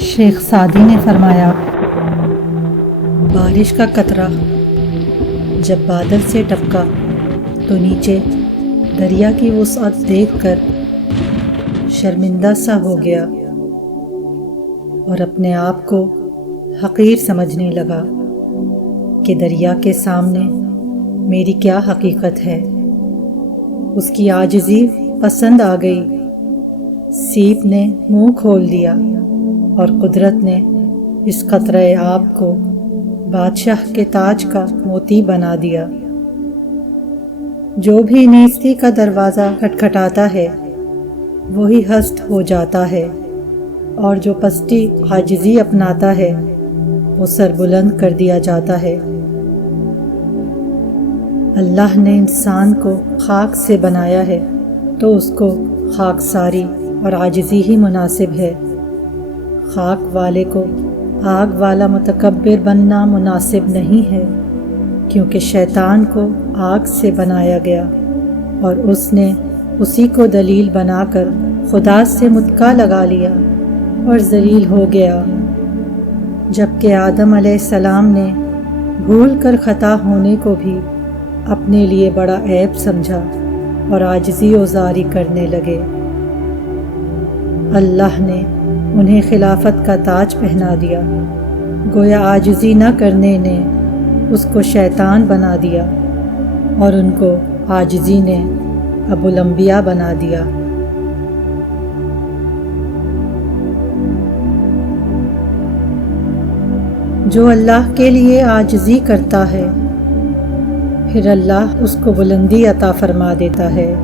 شیخ Saadi نے فرمایا، بارش کا قطرہ جب بادل سے ٹپکا تو نیچے دریا کی وسعت دیکھ کر شرمندہ سا ہو گیا اور اپنے آپ کو حقیر سمجھنے لگا کہ دریا کے سامنے میری کیا حقیقت ہے۔ اس کی عاجزی پسند آ گئی، سیپ نے منہ کھول دیا اور قدرت نے اس قطرہ آب کو بادشاہ کے تاج کا موتی بنا دیا۔ جو بھی نیستی کا دروازہ کھٹکھٹاتا ہے وہی ہست ہو جاتا ہے، اور جو پستی عاجزی اپناتا ہے وہ سر بلند کر دیا جاتا ہے۔ اللہ نے انسان کو خاک سے بنایا ہے تو اس کو خاک ساری اور عاجزی ہی مناسب ہے۔ خاک والے کو آگ والا متکبر بننا مناسب نہیں ہے، کیونکہ شیطان کو آگ سے بنایا گیا اور اس نے اسی کو دلیل بنا کر خدا سے متکا لگا لیا اور ذلیل ہو گیا، جبکہ آدم علیہ السلام نے بھول کر خطا ہونے کو بھی اپنے لیے بڑا عیب سمجھا اور عاجزی و زاری کرنے لگے۔ اللہ نے انہیں خلافت کا تاج پہنا دیا، گویا عاجزی نہ کرنے نے اس کو شیطان بنا دیا اور ان کو عاجزی نے ابو الانبیاء بنا دیا۔ جو اللہ کے لیے عاجزی کرتا ہے پھر اللہ اس کو بلندی عطا فرما دیتا ہے۔